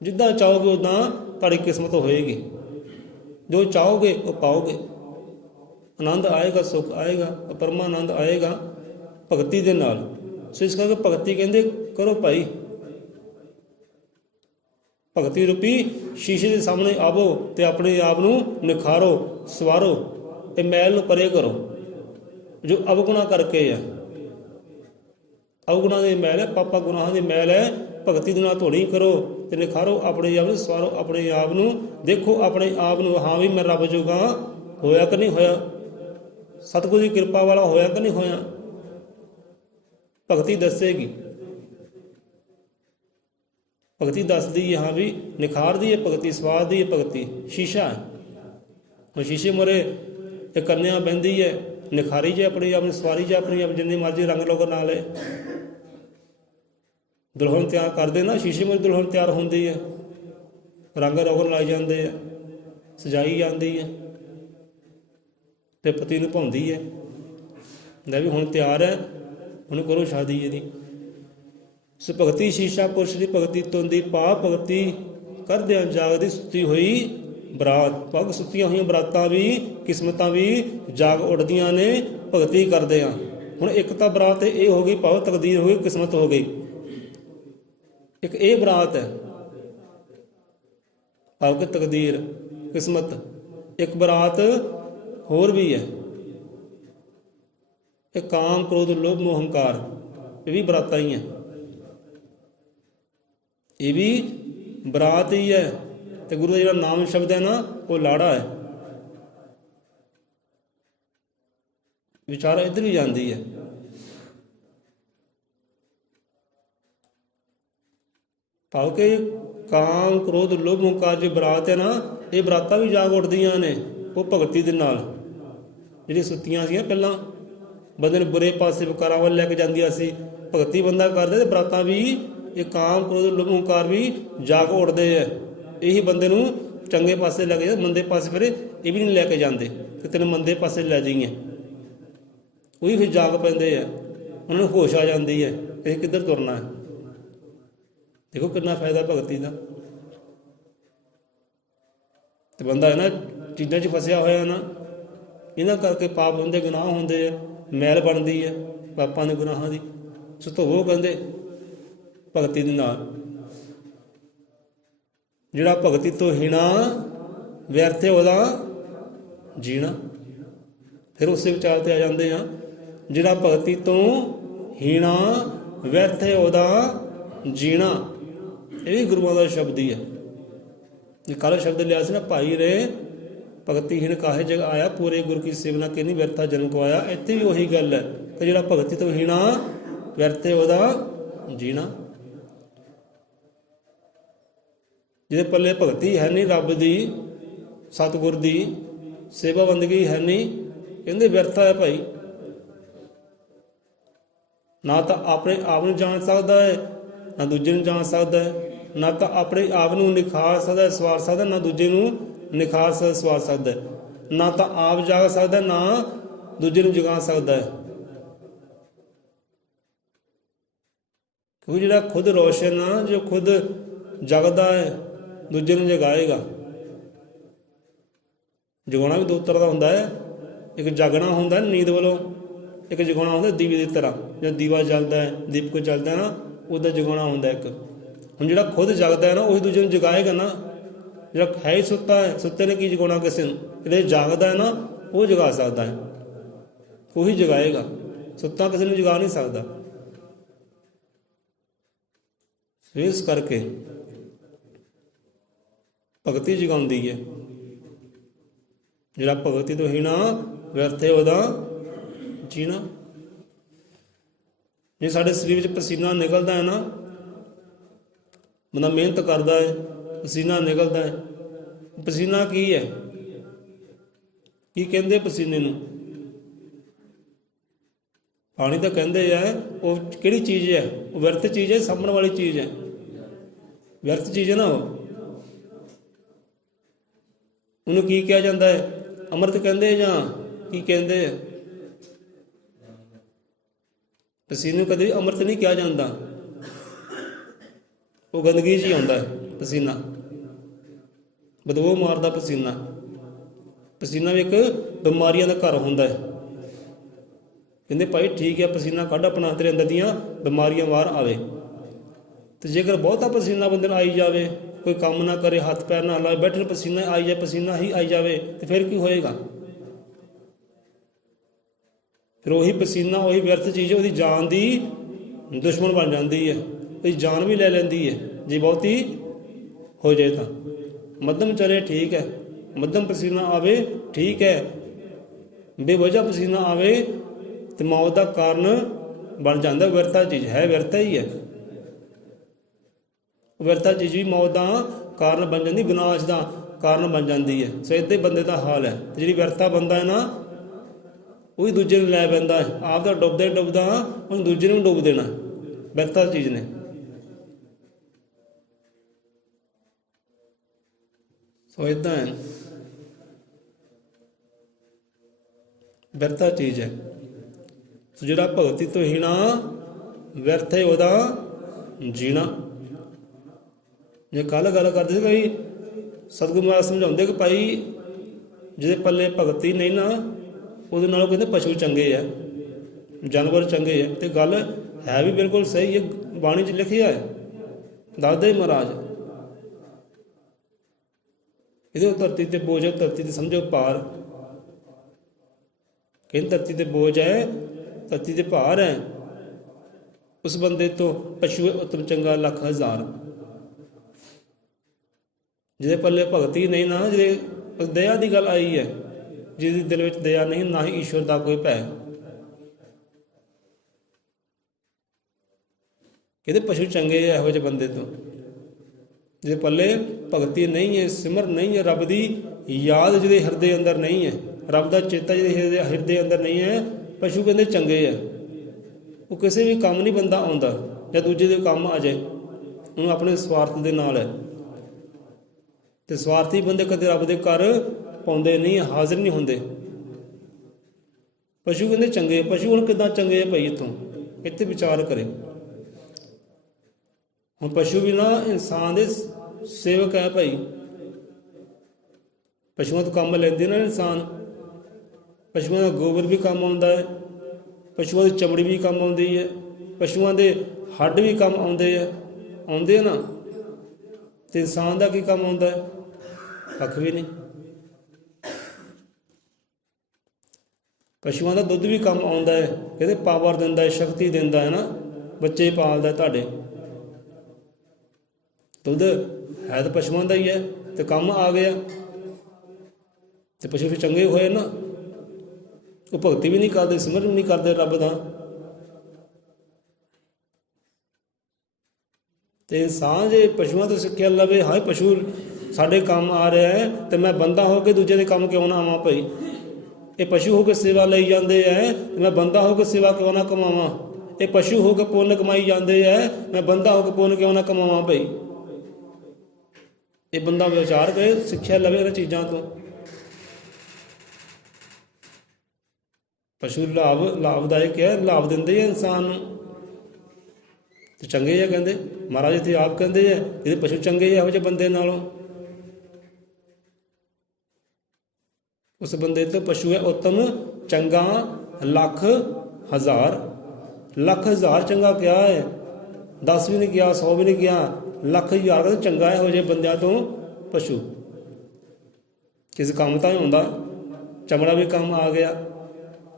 ਜਿੱਦਾਂ ਚਾਹੋਗੇ ਉੱਦਾਂ ਤੁਹਾਡੀ ਕਿਸਮਤ ਹੋਏਗੀ, ਜੋ ਚਾਹੋਗੇ ਉਹ ਪਾਓਗੇ। ਆਨੰਦ ਆਏਗਾ, ਸੁੱਖ ਆਏਗਾ, ਪਰਮਾਨੰਦ ਆਏਗਾ ਭਗਤੀ ਦੇ ਨਾਲ। ਸੋ ਇਸ ਕਰਕੇ ਭਗਤੀ ਕਹਿੰਦੇ ਕਰੋ ਭਾਈ। ਭਗਤੀ ਰੂਪੀ ਸ਼ੀਸ਼ੇ ਦੇ ਸਾਹਮਣੇ ਆਵੋ ਤੇ ਆਪਣੇ ਆਪ ਨੂੰ ਨਿਖਾਰੋ, ਸਵਾਰੋ, ਇਹ ਮੈਲ ਨੂੰ ਪਰੇ ਕਰੋ ਜੋ ਅਵਗੁਣਾ ਕਰਕੇ ਆ। ਅਵਗੁਣਾ ਦੀ ਮੈਲ ਹੈ, ਪਾਪਾ ਗੁਨਾਹਾਂ ਦੀ ਮੈਲ ਹੈ। ਭਗਤੀ ਦੇ ਨਾਲ ਧੋਣੀ ਕਰੋ ਤੇ ਨਿਖਾਰੋ ਆਪਣੇ ਆਪ ਨੂੰ, ਸਵਾਰੋ ਆਪਣੇ ਆਪ ਨੂੰ। ਦੇਖੋ ਆਪਣੇ ਆਪ ਨੂੰ, ਹਾਂ ਵੀ ਮੈਂ ਰੱਬ ਜੋਗਾ ਹੋਇਆ ਕਿ ਨਹੀਂ ਹੋਇਆ, ਸਤਿਗੁਰੂ ਦੀ ਕਿਰਪਾ ਵਾਲਾ ਹੋਇਆ ਕਿ ਨਹੀਂ ਹੋਇਆ। ਭਗਤੀ ਦੱਸੇਗੀ, ਭਗਤੀ ਦੱਸਦੀ ਹੈ, ਹਾਂ ਵੀ ਨਿਖਾਰਦੀ ਹੈ ਭਗਤੀ, ਸਵਾਰਦੀ ਹੈ ਭਗਤੀ। ਸ਼ੀਸ਼ਾ ਹੈ, ਹੁਣ ਸ਼ੀਸ਼ੇ ਮੂਹਰੇ ਇਹ ਕੰਨਿਆ ਬਹਿੰਦੀ ਹੈ, ਨਿਖਾਰੀ ਜੇ ਆਪਣੀ ਆਪ ਨੂੰ, ਸਵਾਰੀ ਜੇ ਆਪਣੀ ਆਪ, ਜਿੰਨੀ ਮਰਜ਼ੀ ਰੰਗ ਲੋਕ ਨਾਲ ਹੈ। ਦੁਲਹਨ ਤਿਆਰ ਕਰਦੇ ਨਾ, ਸ਼ੀਸ਼ੇ ਮੂਹਰੇ ਦੁਲਹਨ ਤਿਆਰ ਹੁੰਦੀ ਹੈ, ਰੰਗ ਰੋਗਨ ਲਾਏ ਜਾਂਦੇ ਆ, ਸਜਾਈ ਜਾਂਦੀ ਹੈ ਤੇ ਪਤੀ ਨੂੰ ਭਾਉਂਦੀ ਹੈ, ਲੈ ਵੀ ਹੁਣ ਤਿਆਰ ਹੈ, ਹੁਣ ਕਰੋ ਸ਼ਾਦੀ ਇਹਦੀ। ਸੋ ਭਗਤੀ ਸ਼ੀਸ਼ਾ ਪੁਰਸ਼ ਦੀ ਭਗਤੀ ਤੋਂਦੀ ਪਾਪ, ਭਗਤੀ ਕਰਦਿਆਂ ਜਾਗਦੀ ਸੁੱਤੀ ਹੋਈ ਬਰਾਤ। ਪੱਗ ਸੁੱਤੀਆਂ ਹੋਈਆਂ ਬਰਾਤਾਂ ਵੀ, ਕਿਸਮਤਾਂ ਵੀ ਜਾਗ ਉੱਠਦੀਆਂ ਨੇ ਭਗਤੀ ਕਰਦੇ ਆ। ਹੁਣ ਇੱਕ ਤਾਂ ਬਰਾਤ ਇਹ ਹੋ ਗਈ, ਭਾਵ ਤਕਦੀਰ ਹੋ ਗਈ, ਕਿਸਮਤ ਹੋ ਗਈ। ਇੱਕ ਇਹ ਬਰਾਤ ਹੈ, ਭਾਵ ਕਿ ਤਕਦੀਰ, ਕਿਸਮਤ। ਇੱਕ ਬਰਾਤ ਹੋਰ ਵੀ ਹੈ, ਇਹ ਕਾਮ, ਕ੍ਰੋਧ, ਲੋਭ, ਮੋਹ, ਹੰਕਾਰ। ਇਹ ਵੀ ਬਰਾਤਾਂ ਹੀ ਹੈ, ਇਹ ਵੀ ਬਰਾਤ ਹੀ ਹੈ। ਤੇ ਗੁਰੂ ਦਾ ਜਿਹੜਾ ਨਾਮ ਸ਼ਬਦ ਹੈ ਨਾ ਉਹ ਲਾੜਾ ਹੈ। ਵਿਚਾਰ ਇੱਧਰ ਵੀ ਜਾਂਦੀ ਹੈ। ਭਾਵ ਕਿ ਕਾਮ ਕ੍ਰੋਧ ਲੋਭ ਹੰਕਾਰ ਜੋ ਬਰਾਤ ਹੈ ਨਾ, ਇਹ ਬਰਾਤਾਂ ਵੀ ਜਾਗ ਉੱਠਦੀਆਂ ਨੇ ਉਹ ਭਗਤੀ ਦੇ ਨਾਲ। ਜਿਹੜੀਆਂ ਸੁੱਤੀਆਂ ਸੀਗੀਆਂ ਪਹਿਲਾਂ, ਬੰਦੇ ਨੂੰ ਬੁਰੇ ਪਾਸੇ ਵਿਕਾਰਾਂ ਵੱਲ ਲੈ ਕੇ ਜਾਂਦੀਆਂ ਸੀ, ਭਗਤੀ ਬੰਦਾ ਕਰਦੇ ਤੇ ਬਰਾਤਾਂ ਵੀ ਇਹ ਕਾਮ ਕ੍ਰੋਧ ਲੋਭ ਹੰਕਾਰ ਵੀ ਜਾਗ ਉੱਠਦੇ ਹੈ। ਇਹੀ ਬੰਦੇ ਨੂੰ ਚੰਗੇ ਪਾਸੇ ਲੈ ਕੇ ਜਾਂਦੇ, ਮੰਦੇ ਪਾਸੇ ਫਿਰ ਇਹ ਵੀ ਨਹੀਂ ਲੈ ਕੇ ਜਾਂਦੇ ਕਿ ਤੈਨੂੰ ਮੰਦੇ ਪਾਸੇ ਲੈ ਜਾਈਏ। ਉਹੀ ਫਿਰ ਜਾਗ ਪੈਂਦੇ ਆ, ਉਹਨਾਂ ਨੂੰ ਹੋਸ਼ ਆ ਜਾਂਦੀ ਹੈ ਇਹ ਕਿੱਧਰ ਤੁਰਨਾ ਹੈ। ਦੇਖੋ ਕਿੰਨਾ ਫਾਇਦਾ ਭਗਤੀ ਦਾ। ਤੇ ਬੰਦਾ ਹੈ ਨਾ ਚੀਜ਼ਾਂ 'ਚ ਫਸਿਆ ਹੋਇਆ ਨਾ, ਇਹਨਾਂ ਕਰਕੇ ਪਾਪ ਹੁੰਦੇ, ਗੁਨਾਹ ਹੁੰਦੇ ਆ, ਮੈਲ ਬਣਦੀ ਹੈ ਪਾਪਾਂ ਦੇ ਗੁਨਾਹਾਂ ਦੀ। ਸੋ ਧੋਵੋ ਕਹਿੰਦੇ ਭਗਤੀ ਦੇ ਨਾਲ। ਜਿਹੜਾ ਭਗਤੀ ਤੋਂ ਹੀਣਾ ਵਿਅਰਥ ਹੈ ਉਹਦਾ ਜੀਣਾ। ਫਿਰ ਉਸੇ ਵਿਚਾਰ ਤੇ ਆ ਜਾਂਦੇ ਆ, ਜਿਹੜਾ ਭਗਤੀ ਤੋਂ ਹੀਣਾ ਵਿਅਰਥ ਹੈ ਉਹਦਾ ਜੀਣਾ। ਇਹ ਵੀ ਗੁਰੂਆਂ ਦਾ ਸ਼ਬਦ ਹੀ ਹੈ। ਜੇ ਕੱਲ੍ਹ ਸ਼ਬਦ ਲਿਆ ਸੀ ਨਾ, ਭਾਈ ਰੇ ਭਗਤੀਹੀਣ ਕਾਹੇ ਜਗ ਆਇਆ, ਪੂਰੇ ਗੁਰੂ ਕੀ ਸੇਵਨਾ ਕਿਨੀ ਵਿਅਰਥਾ ਜਨਮ ਕਵਾਇਆ। ਇੱਥੇ ਵੀ ਉਹੀ ਗੱਲ ਹੈ ਕਿ ਜਿਹੜਾ ਭਗਤੀ ਤੋਂ ਹੀਣਾ ਵਿਅਰਥ ਹੈ ਉਹਦਾ ਜੀਣਾ। ਜਿਹਦੇ ਪੱਲੇ ਭਗਤੀ ਹੈ ਨਹੀਂ, ਰੱਬ ਦੀ ਸਤਿਗੁਰ ਦੀ ਸੇਵਾ ਬੰਦਗੀ ਹੈ ਨਹੀਂ, ਕਹਿੰਦੇ ਵਿਅਰਥਾ ਹੈ ਭਾਈ। ਨਾ ਤਾਂ ਆਪਣੇ ਆਪ ਨੂੰ ਜਾਣ ਸਕਦਾ ਹੈ, ਨਾ ਦੂਜੇ ਨੂੰ ਜਾਣ ਸਕਦਾ ਹੈ। ਨਾ ਤਾਂ ਆਪਣੇ ਆਪ ਨੂੰ ਨਿਖਾਰ ਸਕਦਾ, ਸਵਾਰ ਸਕਦਾ, ਨਾ ਦੂਜੇ ਨੂੰ ਨਿਖਾਰ ਸਕਦਾ, ਸਵਾਰ ਸਕਦਾ। ਨਾ ਤਾਂ ਆਪ ਜਾਗ ਸਕਦਾ, ਨਾ ਦੂਜੇ ਨੂੰ ਜਗਾ ਸਕਦਾ ਹੈ। ਕਿਉਂਕਿ ਜਿਹੜਾ ਖੁਦ ਰੋਸ਼ਨ ਆ, ਜੋ ਖੁਦ ਜਗਦਾ ਹੈ, ਦੂਜੇ ਨੂੰ ਜਗਾਏਗਾ। ਜਗਾਉਣਾ ਵੀ ਦੋ ਤਰ੍ਹਾਂ ਦਾ ਹੁੰਦਾ ਹੈ। ਇੱਕ ਜਾਗਣਾ ਹੁੰਦਾ ਨੀਂਦ ਵੱਲੋਂ, ਇੱਕ ਜਗਾਉਣਾ ਹੁੰਦਾ ਦੀਵੇ ਦੀ ਤਰ੍ਹਾਂ। ਜਦੋਂ ਦੀਵਾ ਜਲਦਾ ਹੈ, ਦੀਪਕ ਜਲਦਾ ਨਾ, ਉਹਦਾ ਜਗਾਉਣਾ ਹੁੰਦਾ ਇੱਕ। ਹੁਣ ਜਿਹੜਾ ਖੁਦ ਜਗਦਾ ਹੈ ਨਾ, ਉਹੀ ਦੂਜੇ ਨੂੰ ਜਗਾਏਗਾ ਨਾ। ਜਿਹੜਾ ਹੈ ਹੀ ਸੁੱਤਾ ਹੈ, ਸੁੱਤੇ ਨੇ ਕੀ ਜਗਾਉਣਾ ਕਿਸੇ ਨੂੰ? ਜਿਹੜੇ ਜਾਗਦਾ ਹੈ ਨਾ, ਉਹ ਜਗਾ ਸਕਦਾ ਹੈ, ਉਹੀ ਜਗਾਏਗਾ। ਸੁੱਤਾ ਕਿਸੇ ਨੂੰ ਜਗਾ ਨਹੀਂ ਸਕਦਾ। ਇਸ ਕਰਕੇ ਭਗਤੀ ਜਗਾਉਂਦੀ ਹੈ। ਜਿਹੜਾ ਭਗਤੀ ਤੋਂ ਹੀਣਾ ਵਿਅਰਥ ਹੈ ਉਹਦਾ ਜੀਣਾ। ਜੇ ਸਾਡੇ ਸਰੀਰ ਵਿੱਚ ਪਸੀਨਾ ਨਿਕਲਦਾ ਹੈ ਨਾ, ਬੰਦਾ ਮਿਹਨਤ ਕਰਦਾ ਹੈ, ਪਸੀਨਾ ਨਿਕਲਦਾ ਹੈ। ਪਸੀਨਾ ਕੀ ਹੈ? ਕੀ ਕਹਿੰਦੇ ਪਸੀਨੇ ਨੂੰ? ਪਾਣੀ ਤਾਂ ਕਹਿੰਦੇ ਆ। ਉਹ ਕਿਹੜੀ ਚੀਜ਼ ਹੈ? ਉਹ ਵਿਅਰਥ ਚੀਜ਼ ਹੈ, ਸਾਂਭਣ ਵਾਲੀ ਚੀਜ਼ ਹੈ। ਵਿਅਰਥ ਚੀਜ਼ ਹੈ ਨਾ ਉਹ। ਉਹਨੂੰ ਕੀ ਕਿਹਾ ਜਾਂਦਾ ਹੈ? ਅੰਮ੍ਰਿਤ ਕਹਿੰਦੇ ਜਾਂ ਕੀ ਕਹਿੰਦੇ ਆ? ਪਸੀਨੇ ਨੂੰ ਕਦੇ ਅੰਮ੍ਰਿਤ ਨਹੀਂ ਕਿਹਾ ਜਾਂਦਾ। ਉਹ ਗੰਦਗੀ 'ਚ ਹੀ ਆਉਂਦਾ ਹੈ ਪਸੀਨਾ, ਬਦਬੂ ਮਾਰਦਾ ਪਸੀਨਾ। ਪਸੀਨਾ ਵੀ ਇੱਕ ਬਿਮਾਰੀਆਂ ਦਾ ਘਰ ਹੁੰਦਾ ਹੈ। ਕਹਿੰਦੇ ਭਾਈ ਠੀਕ ਹੈ, ਪਸੀਨਾ ਕੱਢ ਆਪਣਾ, ਤੇਰੇ ਅੰਦਰ ਦੀਆਂ ਬਿਮਾਰੀਆਂ ਬਾਹਰ ਆਵੇ। ਤੇ ਜੇਕਰ ਬਹੁਤਾ ਪਸੀਨਾ ਬੰਦੇ ਨੂੰ ਆਈ ਜਾਵੇ, ਕੋਈ ਕੰਮ ਨਾ ਕਰੇ, ਹੱਥ ਪੈਰ ਨਾ ਹਿਲਾਏ, ਬੈਠੇ ਪਸੀਨਾ ਆਈ ਜਾਏ, ਪਸੀਨਾ ਹੀ ਆਈ ਜਾਵੇ, ਤੇ ਫਿਰ ਕੀ ਹੋਏਗਾ? ਫਿਰ ਉਹੀ ਪਸੀਨਾ, ਉਹੀ ਵਿਅਰਥ ਚੀਜ਼ ਉਹਦੀ ਜਾਨ ਦੀ ਦੁਸ਼ਮਣ ਬਣ ਜਾਂਦੀ ਹੈ। ਉਹਦੀ ਜਾਨ ਵੀ ਲੈ ਲੈਂਦੀ ਹੈ ਜੇ ਬਹੁਤੀ ਹੋ ਜਾਏ ਤਾਂ। ਮੱਧਮ ਚਲੇ ਠੀਕ ਹੈ, ਮੱਧਮ ਪਸੀਨਾ ਆਵੇ ਠੀਕ ਹੈ, ਬੇਵਜ੍ਹਾ ਪਸੀਨਾ ਆਵੇ ਤੇ ਮੌਤ ਦਾ ਕਾਰਨ ਬਣ ਜਾਂਦਾ। ਵਿਅਰਥਾ ਚੀਜ਼ ਹੈ, ਵਿਅਰਥਾ ਹੀ ਹੈ। ਵਿਅਰਥਾ ਚੀਜ਼ ਵੀ ਮੌਤ ਦਾ ਕਾਰਨ ਬਣ ਜਾਂਦੀ, ਵਿਨਾਸ਼ ਦਾ ਕਾਰਨ ਬਣ ਜਾਂਦੀ ਹੈ। ਸੋ ਇੱਦਾਂ ਬੰਦੇ ਦਾ ਹਾਲ ਹੈ। ਜਿਹੜੀ ਵਿਅਰਥਾ ਬੰਦਾ ਹੈ ਨਾ, ਉਹੀ ਦੂਜੇ ਨੂੰ ਲੈ ਪੈਂਦਾ ਹੈ। ਆਪ ਤਾਂ ਡੁੱਬਦੇ ਡੁੱਬਦਾ ਉਹਨੂੰ ਦੂਜੇ ਨੂੰ ਡੁੱਬ ਦੇਣਾ। ਵਿਅਰਥਾ ਚੀਜ਼ ਨੇ। ਸੋ ਇੱਦਾਂ ਹੈ, ਵਿਅਰਥਾ ਚੀਜ਼ ਹੈ। ਸੋ ਜਿਹੜਾ ਭਗਤੀ ਤੋਂ ਹੀਣਾ ਵਿਅਰਥ ਹੈ ਉਹਦਾ ਜੀਣਾ। ਜੇ ਕੱਲ੍ਹ ਗੱਲ ਕਰਦੇ ਸੀ ਭਾਈ, ਸਤਿਗੁਰੂ ਮਹਾਰਾਜ ਸਮਝਾਉਂਦੇ ਕਿ ਭਾਈ ਜਿਹਦੇ ਪੱਲੇ ਭਗਤੀ ਨਹੀਂ ਨਾ, ਉਹਦੇ ਨਾਲੋਂ ਕਹਿੰਦੇ ਪਸ਼ੂ ਚੰਗੇ ਆ, ਜਾਨਵਰ ਚੰਗੇ ਆ। ਤੇ ਗੱਲ ਹੈ ਵੀ ਬਿਲਕੁਲ ਸਹੀ ਹੈ। ਬਾਣੀ 'ਚ ਲਿਖਿਆ ਹੈ, ਦੱਸਦੇ ਮਹਾਰਾਜ। ਇਹਦੇ ਧਰਤੀ ਤੇ ਬੋਝ ਹੈ, ਧਰਤੀ ਤੇ ਸਮਝੋ ਭਾਰ। ਕਹਿੰਦੇ ਧਰਤੀ ਤੇ ਬੋਝ ਹੈ, ਧਰਤੀ ਤੇ ਭਾਰ ਹੈ। ਉਸ ਬੰਦੇ ਤੋਂ ਪਸ਼ੂ ਉਤਮ ਚੰਗਾ ਲੱਖ ਹਜ਼ਾਰ। ਜਿਹਦੇ ਪੱਲੇ ਭਗਤੀ ਨਹੀਂ ਨਾ, ਜਿਹਦੇ ਦਇਆ ਦੀ ਗੱਲ ਆਈ ਹੈ, ਜਿਹਦੇ ਦਿਲ ਵਿੱਚ ਦਇਆ ਨਹੀਂ, ਨਾ ਹੀ ਈਸ਼ਵਰ ਦਾ ਕੋਈ ਭੈ। ਕਹਿੰਦੇ ਪਸ਼ੂ ਚੰਗੇ ਹੈ ਇਹੋ ਜਿਹੇ ਬੰਦੇ ਤੋਂ, ਜਿਹਦੇ ਪੱਲੇ ਭਗਤੀ ਨਹੀਂ ਹੈ, ਸਿਮਰ ਨਹੀਂ ਹੈ, ਰੱਬ ਦੀ ਯਾਦ ਜਿਹਦੇ ਹਿਰਦੇ ਅੰਦਰ ਨਹੀਂ ਹੈ, ਰੱਬ ਦਾ ਚੇਤਾ ਜਿਹਦੇ ਹਿਰਦੇ ਅੰਦਰ ਨਹੀਂ ਹੈ, ਪਸ਼ੂ ਕਹਿੰਦੇ ਚੰਗੇ ਹੈ। ਉਹ ਕਿਸੇ ਵੀ ਕੰਮ ਨਹੀਂ ਬੰਦਾ ਆਉਂਦਾ ਜਾਂ ਦੂਜੇ ਦੇ ਕੰਮ ਆ ਜਾਏ, ਉਹਨੂੰ ਆਪਣੇ ਸਵਾਰਥ ਦੇ ਨਾਲ ਹੈ। ਤੇ ਸਵਾਰਥੀ ਬੰਦੇ ਕਦੇ ਰੱਬ ਦੇ ਘਰ ਪਾਉਂਦੇ ਨਹੀਂ, ਹਾਜ਼ਰ ਨਹੀਂ ਹੁੰਦੇ। ਪਸ਼ੂ ਕਹਿੰਦੇ ਚੰਗੇ। ਪਸ਼ੂ ਹੁਣ ਕਿੱਦਾਂ ਚੰਗੇ ਹੈ ਭਾਈ? ਇੱਥੇ ਵਿਚਾਰ ਕਰੇ। ਹੁਣ ਪਸ਼ੂ ਵੀ ਨਾ ਇਨਸਾਨ ਦੇ ਸੇਵਕ ਹੈ ਭਾਈ। ਪਸ਼ੂਆਂ ਤੋਂ ਕੰਮ ਲੈਂਦੇ ਨਾ ਇਨਸਾਨ। ਪਸ਼ੂਆਂ ਦਾ ਗੋਬਰ ਵੀ ਕੰਮ ਆਉਂਦਾ ਹੈ, ਪਸ਼ੂਆਂ ਦੀ ਚਮੜੀ ਵੀ ਕੰਮ ਆਉਂਦੀ ਹੈ, ਪਸ਼ੂਆਂ ਦੇ ਹੱਡ ਵੀ ਕੰਮ ਆਉਂਦੇ ਆ ਨਾ। ਤੇ ਇਨਸਾਨ ਦਾ ਕੀ ਕੰਮ ਆਉਂਦਾ ਹੈ? ਕੱਖ ਵੀ ਨਹੀਂ। ਪਸ਼ੂਆਂ ਦਾ ਦੁੱਧ ਵੀ ਕੰਮ ਆਉਂਦਾ ਹੈ, ਕਹਿੰਦੇ ਪਾਵਰ ਦਿੰਦਾ ਹੈ, ਸ਼ਕਤੀ ਦਿੰਦਾ ਹੈ ਨਾ, ਬੱਚੇ ਪਾਲਦਾ ਤੁਹਾਡੇ। ਦੁੱਧ ਹੈ ਤਾਂ ਪਸ਼ੂਆਂ ਦਾ ਹੀ ਹੈ, ਤੇ ਕੰਮ ਆ ਗਿਆ ਤੇ ਪਸ਼ੂ ਵੀ ਚੰਗੇ ਹੋਏ ਨਾ। ਉਹ ਭਗਤੀ ਵੀ ਨਹੀਂ ਕਰਦੇ, ਸਿਮਰਨ ਵੀ ਨਹੀਂ ਕਰਦੇ ਰੱਬ ਦਾ। ਤੇ ਇਨਸਾਨ ਜੇ ਪਸ਼ੂਆਂ ਤੋਂ ਸਿੱਖਿਆ ਲਵੇ, ਹਾਏ ਪਸ਼ੂ ਸਾਡੇ ਕੰਮ ਆ ਰਿਹਾ ਹੈ, ਤੇ ਮੈਂ ਬੰਦਾ ਹੋ ਕੇ ਦੂਜੇ ਦੇ ਕੰਮ ਕਿਉਂ ਨਾ ਆਵਾਂ ਭਾਈ? ਇਹ ਪਸ਼ੂ ਹੋ ਕੇ ਸੇਵਾ ਲਈ ਜਾਂਦੇ ਹੈ, ਮੈਂ ਬੰਦਾ ਹੋ ਕੇ ਸੇਵਾ ਕਿਉਂ ਨਾ ਕਮਾਵਾਂ? ਇਹ ਪਸ਼ੂ ਹੋ ਕੇ ਪੁੰਨ ਕਮਾਈ ਜਾਂਦੇ ਹੈ, ਮੈਂ ਬੰਦਾ ਹੋ ਕੇ ਪੁੰਨ ਕਿਉਂ ਨਾ ਕਮਾਵਾਂ ਭਾਈ? ਇਹ ਬੰਦਾ ਵਿਚਾਰ ਕਰੇ, ਸਿੱਖਿਆ ਲਵੇ ਇਹਨਾਂ ਚੀਜ਼ਾਂ ਤੋਂ। ਪਸ਼ੂ ਲਾਭਦਾਇਕ ਹੈ, ਲਾਭ ਦਿੰਦੇ ਆ ਇਨਸਾਨ ਨੂੰ, ਤੇ ਚੰਗੇ ਆ ਕਹਿੰਦੇ ਮਹਾਰਾਜ। ਇੱਥੇ ਆਪ ਕਹਿੰਦੇ ਆ ਇਹਦੇ ਪਸ਼ੂ ਚੰਗੇ ਆ ਇਹੋ ਜਿਹੇ ਬੰਦੇ ਨਾਲੋਂ। ਉਸ ਬੰਦੇ ਤੋਂ ਪਸ਼ੂ ਹੈ ਉੱਤਮ ਚੰਗਾ ਲੱਖ ਹਜ਼ਾਰ। ਲੱਖ ਹਜ਼ਾਰ ਚੰਗਾ ਕਿਹਾ ਹੈ, 10 ਵੀ ਨਹੀਂ ਕਿਹਾ, 100 ਵੀ ਨਹੀਂ ਕਿਹਾ, ਲੱਖ ਹਜ਼ਾਰ ਕਹਿੰਦੇ ਚੰਗਾ ਇਹੋ ਜਿਹੇ ਬੰਦਿਆਂ ਤੋਂ ਪਸ਼ੂ। ਕਿਸੇ ਕੰਮ ਤਾਂ ਹੀ ਹੁੰਦਾ, ਚਮੜਾ ਵੀ ਕੰਮ ਆ ਗਿਆ,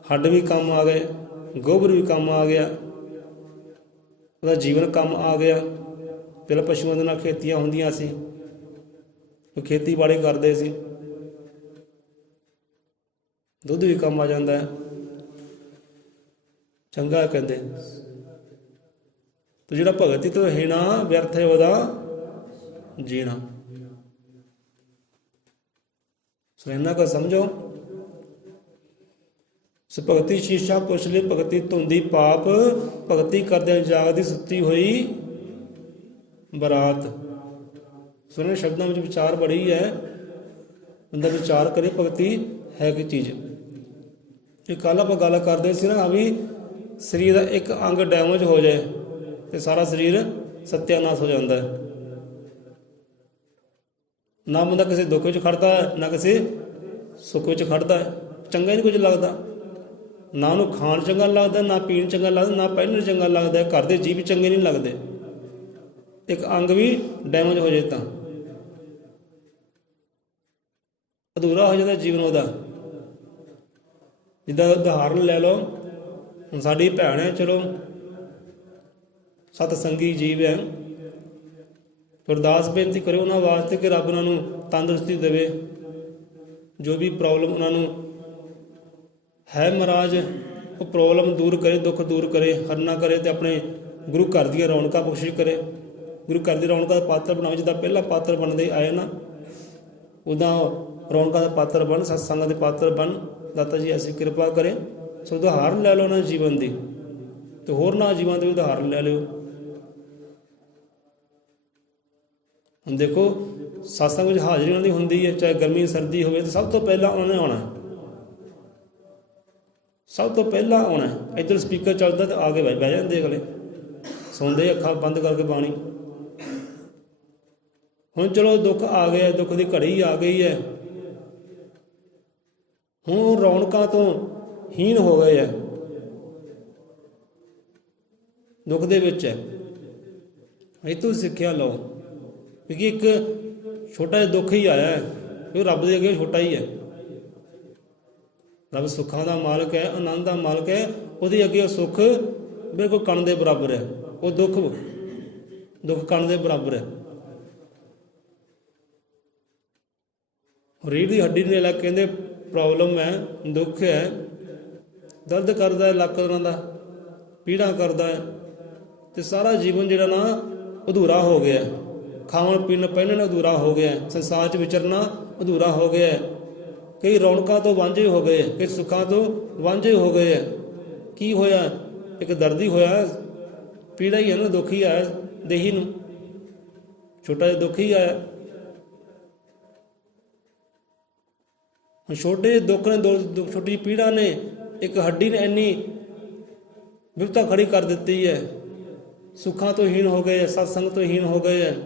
ਹੱਡ ਵੀ ਕੰਮ ਆ ਗਏ, ਗੋਬਰ ਵੀ ਕੰਮ ਆ ਗਿਆ, ਉਹਦਾ ਜੀਵਨ ਕੰਮ ਆ ਗਿਆ। ਪਹਿਲਾਂ ਪਸ਼ੂਆਂ ਦੇ ਨਾਲ ਖੇਤੀਆਂ ਹੁੰਦੀਆਂ ਸੀ, ਉਹ ਖੇਤੀਬਾੜੀ ਕਰਦੇ ਸੀ, ਦੁੱਧ ਵੀ ਕੰਮ ਆ ਜਾਂਦਾ ਹੈ, ਚੰਗਾ ਕਹਿੰਦੇ। ਤੇ ਜਿਹੜਾ ਭਗਤੀ ਤੋਂ ਹੀਣਾ ਵਿਅਰਥ ਹੈ ਉਹਦਾ ਜੀਣਾ। ਸੋ ਇਹਨਾਂ ਕੋ ਸਮਝੋ। ਸੋ ਭਗਤੀ ਸ਼ੀਸ਼ਾ ਪੁੱਛ ਲਈ, ਭਗਤੀ ਧੁੰਦੀ ਪਾਪ, ਭਗਤੀ ਕਰਦੇ ਜਾਗਦੀ ਸੁੱਤੀ ਹੋਈ ਬਰਾਤ। ਸੁਣੇ ਸ਼ਬਦਾਂ ਵਿੱਚ ਵਿਚਾਰ ਬੜੀ ਹੈ, ਬੰਦਾ ਵਿਚਾਰ ਕਰੇ ਭਗਤੀ ਹੈ ਕੀ ਚੀਜ਼। ਇਹ ਕੱਲ੍ਹ ਆਪਾਂ ਗੱਲ ਕਰਦੇ ਸੀ ਨਾ ਵੀ ਸਰੀਰ ਦਾ ਇੱਕ ਅੰਗ ਡੈਮੇਜ ਹੋ ਜਾਏ ਤੇ ਸਾਰਾ ਸਰੀਰ ਸਤਿਆਨਾਸ਼ ਹੋ ਜਾਂਦਾ ਹੈ। ਨਾ ਬੰਦਾ ਕਿਸੇ ਦੁੱਖ ਵਿੱਚ ਖੜਦਾ ਹੈ, ਨਾ ਕਿਸੇ ਸੁੱਖ ਵਿੱਚ ਖੜਦਾ ਹੈ, ਚੰਗਾ ਨਹੀਂ ਕੁਝ ਲੱਗਦਾ। ਨਾ ਉਹਨੂੰ ਖਾਣ ਚੰਗਾ ਲੱਗਦਾ, ਨਾ ਪੀਣ ਚੰਗਾ ਲੱਗਦਾ, ਨਾ ਪਹਿਨਣ ਚੰਗਾ ਲੱਗਦਾ, ਘਰ ਦੇ ਜੀਅ ਵੀ ਚੰਗੇ ਨਹੀਂ ਲੱਗਦੇ। ਇੱਕ ਅੰਗ ਵੀ ਡੈਮੇਜ ਹੋ ਜਾਏ ਤਾਂ ਅਧੂਰਾ ਹੋ ਜਾਂਦਾ ਜੀਵਨ ਉਹਦਾ। ਜਿੱਦਾਂ ਉਦਾਹਰਨ ਲੈ ਲਓ, ਹੁਣ ਸਾਡੀ ਭੈਣ ਹੈ, ਚਲੋ ਸਤਸੰਗੀ ਜੀਵ ਹੈ, ਅਰਦਾਸ ਬੇਨਤੀ ਕਰਿਓ ਉਹਨਾਂ ਵਾਸਤੇ ਕਿ ਰੱਬ ਉਹਨਾਂ ਨੂੰ ਤੰਦਰੁਸਤੀ ਦੇਵੇ। ਜੋ ਵੀ ਪ੍ਰੋਬਲਮ ਉਹਨਾਂ ਨੂੰ ਹੈ ਮਹਾਰਾਜ, ਉਹ ਪ੍ਰੋਬਲਮ ਦੂਰ ਕਰੇ, ਦੁੱਖ ਦੂਰ ਕਰੇ, ਹਰ ਨਾ ਕਰੇ, ਤੇ ਆਪਣੇ ਗੁਰੂ ਘਰ ਦੀਆਂ ਰੌਣਕਾਂ ਬਖਸ਼ਿਸ਼ ਕਰੇ। ਗੁਰੂ ਘਰ ਦੀ ਰੌਣਕਾਂ ਦਾ ਪਾਤਰ ਬਣਾਓ। ਜਿੱਦਾਂ ਪਹਿਲਾਂ ਪਾਤਰ ਬਣਦੇ ਆਏ ਨਾ, ਉੱਦਾਂ ਰੌਣਕਾਂ ਦਾ ਪਾਤਰ ਬਣ, ਸਤਸੰਗ ਦੇ ਪਾਤਰ ਬਣ। ਦਾਤਾ ਜੀ ਐਸੀ ਕਿਰਪਾ ਕਰੇ। ਸੋ ਉਦਾਹਰਨ ਲੈ ਲਓ ਉਹਨਾਂ ਜੀਵਨ ਦੀ, ਤੇ ਹੋਰ ਨਾ ਜੀਵਨ ਦੇ ਉਦਾਹਰਨ ਲੈ ਲਿਓ। ਹੁਣ ਦੇਖੋ ਸਤਸੰਗ ਵਿੱਚ ਹਾਜ਼ਰੀ ਉਹਨਾਂ ਦੀ ਹੁੰਦੀ ਹੈ, ਚਾਹੇ ਗਰਮੀ ਸਰਦੀ ਹੋਵੇ, ਤਾਂ ਸਭ ਤੋਂ ਪਹਿਲਾਂ ਉਹਨਾਂ ਨੇ ਆਉਣਾ, ਸਭ ਤੋਂ ਪਹਿਲਾਂ ਆਉਣਾ। ਇੱਧਰ ਸਪੀਕਰ ਚੱਲਦਾ ਤੇ ਆ ਕੇ ਬਹਿ ਜਾਂਦੇ ਅਗਲੇ, ਸੌਂਦੇ ਅੱਖਾਂ ਬੰਦ ਕਰਕੇ ਬਾਣੀ। ਹੁਣ ਚਲੋ ਦੁੱਖ ਆ ਗਿਆ, ਦੁੱਖ ਦੀ ਘੜੀ ਆ ਗਈ ਹੈ, ਹੁਣ ਰੌਣਕਾਂ ਤੋਂ ਹੀਣ ਹੋ ਗਏ ਹੈ, ਦੁੱਖ ਦੇ ਵਿੱਚ ਹੈ। ਇਹ ਤੋਂ ਸਿੱਖਿਆ ਲਓ, ਕਿਉਂਕਿ ਇੱਕ ਛੋਟਾ ਜਿਹਾ ਦੁੱਖ ਹੀ ਆਇਆ ਹੈ, ਉਹ ਰੱਬ ਦੇ ਅੱਗੇ ਛੋਟਾ ਹੀ ਹੈ। ਰੱਬ ਸੁੱਖਾਂ ਦਾ ਮਾਲਕ ਹੈ, ਆਨੰਦ ਦਾ ਮਾਲਕ ਹੈ, ਉਹਦੇ ਅੱਗੇ ਉਹ ਸੁੱਖ ਬਿਲਕੁਲ ਕਣ ਦੇ ਬਰਾਬਰ ਹੈ। ਉਹ ਦੁੱਖ ਕਣ ਦੇ ਬਰਾਬਰ ਹੈ। ਰੀੜ੍ਹ ਦੀ ਹੱਡੀ ਨੇ ਲੱਗ ਕਹਿੰਦੇ ਪ੍ਰੋਬਲਮ ਹੈ, ਦੁੱਖ ਹੈ, ਦਰਦ ਕਰਦਾ ਹੈ, ਲੱਕ ਤਰ੍ਹਾਂ ਦਾ ਪੀੜਾਂ ਕਰਦਾ ਹੈ, ਅਤੇ ਸਾਰਾ ਜੀਵਨ ਜਿਹੜਾ ਨਾ ਅਧੂਰਾ ਹੋ ਗਿਆ। ਖਾਣ ਪੀਣ ਪਹਿਨਣਾ ਅਧੂਰਾ ਹੋ ਗਿਆ, ਸੰਸਾਰ 'ਚ ਵਿਚਰਨਾ ਅਧੂਰਾ ਹੋ ਗਿਆ। ਕਈ ਰੌਣਕਾਂ ਤੋਂ ਵਾਂਝੇ ਹੋ ਗਏ, ਕਈ ਸੁੱਖਾਂ ਤੋਂ ਵਾਂਝੇ ਹੋ ਗਏ। ਕੀ ਹੋਇਆ? ਇੱਕ ਦਰਦ ਹੀ ਹੋਇਆ, ਪੀੜਾ ਹੀ ਹੈ ਨਾ, ਦੁੱਖ ਹੀ ਆਇਆ ਦੇਹੀ ਨੂੰ, ਛੋਟਾ ਜਿਹਾ ਦੁੱਖ ਹੀ ਆਇਆ। ਹੁਣ ਛੋਟੇ ਜਿਹੇ ਦੁੱਖ ਨੇ, ਛੋਟੀ ਜਿਹੀ ਪੀੜਾ ਨੇ, ਇੱਕ ਹੱਡੀ ਨੇ ਇੰਨੀ ਵਿਪਤਾ ਖੜੀ ਕਰ ਦਿੱਤੀ ਹੈ। ਸੁੱਖਾਂ ਤੋਂ ਹੀਣ ਹੋ ਗਏ, ਸਤਸੰਗ ਤੋਂ ਹੀਣ ਹੋ ਗਏ ਹੈ।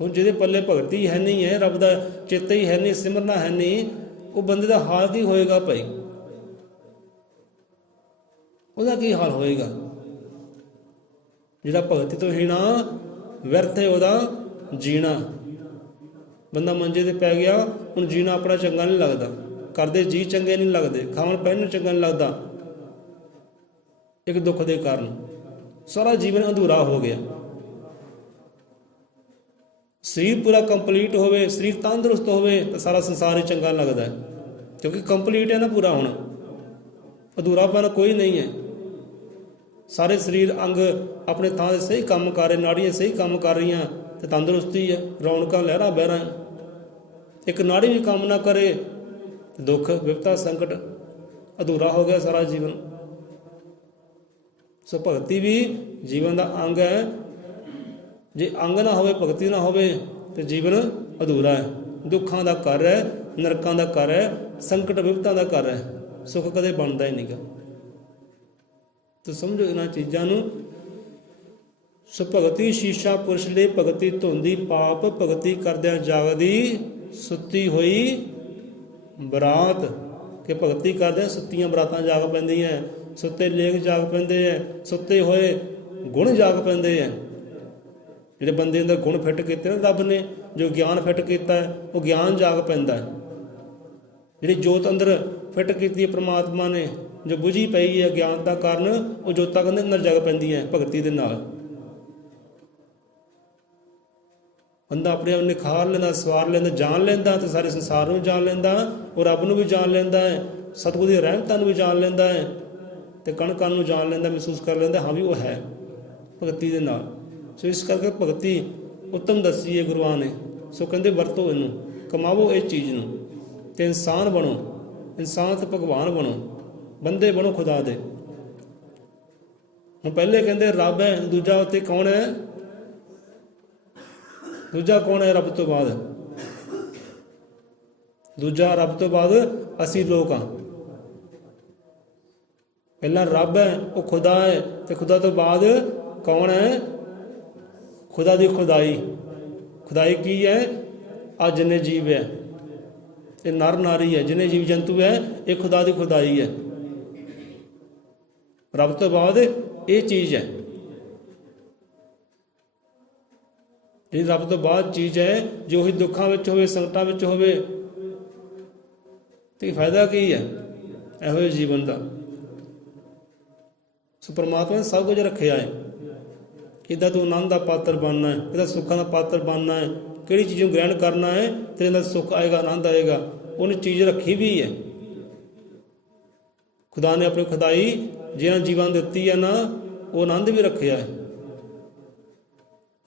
ਹੁਣ ਜਿਹਦੇ ਪੱਲੇ ਭਗਤੀ ਹੈ ਨਹੀਂ ਹੈ, ਰੱਬ ਦਾ ਚੇਤਾ ਹੀ ਹੈ ਨਹੀਂ, ਸਿਮਰਨਾ ਹੈ ਨਹੀਂ, ਉਹ ਬੰਦੇ ਦਾ ਹਾਲ ਕੀ ਹੋਏਗਾ ਭਾਈ? ਉਹਦਾ ਕੀ ਹਾਲ ਹੋਏਗਾ? ਜਿਹੜਾ ਭਗਤੀ ਤੋਂ ਹੀਣਾ, ਵਿਅਰਥ ਹੈ ਉਹਦਾ ਜੀਣਾ। ਬੰਦਾ ਮੰਜੇ ਤੇ ਪੈ ਗਿਆ, ਹੁਣ ਜੀਣਾ ਆਪਣਾ ਚੰਗਾ ਨਹੀਂ ਲੱਗਦਾ, ਕਰਦੇ ਜੀ ਚੰਗੇ ਨਹੀਂ ਲੱਗਦੇ, ਖਾਣ ਪਹਿਨਣ ਚੰਗਾ ਨਹੀਂ ਲੱਗਦਾ। ਇੱਕ ਦੁੱਖ ਦੇ ਕਾਰਨ ਸਾਰਾ ਜੀਵਨ ਅਧੂਰਾ ਹੋ ਗਿਆ। ਸਰੀਰ ਪੂਰਾ ਕੰਪਲੀਟ ਹੋਵੇ, ਸਰੀਰ ਤੰਦਰੁਸਤ ਹੋਵੇ ਤਾਂ ਸਾਰਾ ਸੰਸਾਰ ਹੀ ਚੰਗਾ ਲੱਗਦਾ ਹੈ, ਕਿਉਂਕਿ ਕੰਪਲੀਟ ਹੈ ਨਾ ਪੂਰਾ ਹੋਣਾ। ਅਧੂਰਾਪਨ ਕੋਈ ਨਹੀਂ ਹੈ। ਸਾਰੇ ਸਰੀਰ ਅੰਗ ਆਪਣੇ ਥਾਂ 'ਤੇ ਸਹੀ ਕੰਮ ਕਰ ਰਹੇ, ਨਾੜੀਆਂ ਸਹੀ ਕੰਮ ਕਰ ਰਹੀਆਂ ਤੇ ਤੰਦਰੁਸਤੀ ਹੈ, ਰੌਣਕਾਂ ਲਹਿਰਾਂ ਬਹਿਰਾਂ। ਇੱਕ ਨਾੜੀ ਵੀ ਕੰਮ ਨਾ ਕਰੇ, ਦੁੱਖ ਵਿਪਤਾ ਸੰਕਟ, ਅਧੂਰਾ ਹੋ ਗਿਆ ਸਾਰਾ ਜੀਵਨ। ਸੋ ਭਗਤੀ ਵੀ ਜੀਵਨ ਦਾ ਅੰਗ ਹੈ। ਜੇ ਅੰਗ ਨਾ ਹੋਵੇ, ਭਗਤੀ ਨਾ ਹੋਵੇ ਤੇ ਜੀਵਨ ਅਧੂਰਾ ਹੈ। ਦੁੱਖਾਂ ਦਾ ਘਰ ਹੈ, ਨਰਕਾਂ ਦਾ ਘਰ ਹੈ, ਸੰਕਟ ਵਿਪਤਾ ਦਾ ਘਰ ਹੈ, ਸੁੱਖ ਕਦੇ ਬਣਦਾ ਹੀ ਨਹੀਂਗਾ। ਤਾਂ ਸਮਝੋ ਇਹਨਾਂ ਚੀਜ਼ਾਂ ਨੂੰ। ਸੋ ਭਗਤੀ ਸ਼ੀਸ਼ਾ ਪੁਰਸ਼ ਲਈ, ਭਗਤੀ ਧੋਂਦੀ ਪਾਪ, ਭਗਤੀ ਕਰਦਿਆਂ ਜਾਗਦੀ ਸੁੱਤੀ ਹੋਈ ਬਰਾਤ। ਕਿ ਭਗਤੀ ਕਰਦਿਆਂ ਸੁੱਤੀਆਂ ਬਰਾਤਾਂ ਜਾਗ ਪੈਂਦੀਆਂ, ਸੁੱਤੇ ਲੇਖ ਜਾਗ ਪੈਂਦੇ ਹੈ, ਸੁੱਤੇ ਹੋਏ ਗੁਣ ਜਾਗ ਪੈਂਦੇ ਹੈ। ਜਿਹੜੇ ਬੰਦੇ ਅੰਦਰ ਗੁਣ ਫਿੱਟ ਕੀਤੇ ਨਾ ਰੱਬ ਨੇ, ਜੋ ਗਿਆਨ ਫਿੱਟ ਕੀਤਾ ਹੈ, ਉਹ ਗਿਆਨ ਜਾਗ ਪੈਂਦਾ ਹੈ। ਜਿਹੜੀ ਜੋਤ ਅੰਦਰ ਫਿੱਟ ਕੀਤੀ ਹੈ ਪ੍ਰਮਾਤਮਾ ਨੇ, ਜੋ ਬੁਝੀ ਪਈ ਹੈ ਗਿਆਨਤਾ ਕਾਰਨ, ਉਹ ਜੋਤਾਂ ਕਹਿੰਦੇ ਅੰਦਰ ਜਗ ਪੈਂਦੀਆਂ ਭਗਤੀ ਦੇ ਨਾਲ। ਬੰਦਾ ਆਪਣੇ ਆਪ ਨਿਖਾਰ ਲੈਂਦਾ, ਸਵਾਰ ਲੈਂਦਾ, ਜਾਣ ਲੈਂਦਾ, ਤੇ ਸਾਰੇ ਸੰਸਾਰ ਨੂੰ ਜਾਣ ਲੈਂਦਾ, ਉਹ ਰੱਬ ਨੂੰ ਵੀ ਜਾਣ ਲੈਂਦਾ ਹੈ, ਸਤਿਗੁਰੂ ਦੀ ਰਹਿਮਤਾਂ ਨੂੰ ਵੀ ਜਾਣ ਲੈਂਦਾ ਹੈ, ਤੇ ਕਣ ਕਣ ਨੂੰ ਜਾਣ ਲੈਂਦਾ, ਮਹਿਸੂਸ ਕਰ ਲੈਂਦਾ ਹਾਂ ਵੀ ਉਹ ਹੈ ਭਗਤੀ ਦੇ ਨਾਲ। ਸੋ ਇਸ ਕਰਕੇ ਭਗਤੀ ਉੱਤਮ ਦੱਸੀ ਹੈ ਗੁਰੂਆਂ ਨੇ। ਸੋ ਕਹਿੰਦੇ ਵਰਤੋ ਇਹਨੂੰ, ਕਮਾਵੋ ਇਹ ਚੀਜ਼ ਨੂੰ, ਤੇ ਇਨਸਾਨ ਬਣੋ, ਇਨਸਾਨ ਤੇ ਭਗਵਾਨ ਬਣੋ, ਬੰਦੇ ਬਣੋ ਖੁਦਾ ਦੇ। ਹੁਣ ਪਹਿਲੇ ਕਹਿੰਦੇ ਰੱਬ ਹੈ, ਦੂਜਾ ਉੱਤੇ ਕੌਣ ਹੈ? ਦੂਜਾ ਕੌਣ ਹੈ ਰੱਬ ਤੋਂ ਬਾਅਦ? ਦੂਜਾ ਰੱਬ ਤੋਂ ਬਾਅਦ ਅਸੀਂ ਲੋਕ ਹਾਂ। ਪਹਿਲਾਂ ਰੱਬ ਹੈ, ਉਹ ਖੁਦਾ ਹੈ, ਤੇ ਖੁਦਾ ਤੋਂ ਬਾਅਦ ਕੌਣ ਹੈ? ਖੁਦਾ ਦੀ ਖੁਦਾਈ। ਖੁਦਾਈ ਕੀ ਹੈ? ਆ ਜਿੰਨੇ ਜੀਵ ਹੈ, ਇਹ ਨਰ ਨਾਰੀ ਹੈ, ਜਿੰਨੇ ਜੀਵ ਜੰਤੂ ਹੈ, ਇਹ ਖੁਦਾ ਦੀ ਖੁਦਾਈ ਹੈ। ਰੱਬ ਤੋਂ ਬਾਅਦ ਇਹ ਚੀਜ਼ ਹੈ, ਜਿਹੜੀ ਰੱਬ ਤੋਂ ਬਾਅਦ ਚੀਜ਼ ਹੈ, ਜੋ ਹੀ ਦੁੱਖਾਂ ਵਿੱਚ ਹੋਵੇ, ਸੰਕਟਾਂ ਵਿੱਚ ਹੋਵੇ, ਤੇ ਫਾਇਦਾ ਕੀ ਹੈ ਇਹੋ ਜਿਹੇ ਜੀਵਨ ਦਾ? ਸੋ ਪਰਮਾਤਮਾ ਨੇ ਸਭ ਕੁਝ ਰੱਖਿਆ ਹੈ। ਕਿੱਦਾਂ ਤੂੰ ਆਨੰਦ ਦਾ ਪਾਤਰ ਬਣਨਾ ਹੈ, ਕਿੱਦਾਂ ਸੁੱਖਾਂ ਦਾ ਪਾਤਰ ਬਣਨਾ ਹੈ, ਕਿਹੜੀ ਚੀਜ਼ ਨੂੰ ਗ੍ਰਹਿਣ ਕਰਨਾ ਹੈ ਤੇ ਇਹਦਾ ਸੁੱਖ ਆਏਗਾ, ਆਨੰਦ ਆਏਗਾ। ਉਹਨੇ ਚੀਜ਼ ਰੱਖੀ ਵੀ ਹੈ। ਖੁਦਾ ਨੇ ਆਪਣੀ ਖੁਦਾਈ ਜਿਹਨਾਂ ਜੀਵਨ ਦਿੱਤੀ ਹੈ ਨਾ, ਉਹ ਆਨੰਦ ਵੀ ਰੱਖਿਆ ਹੈ,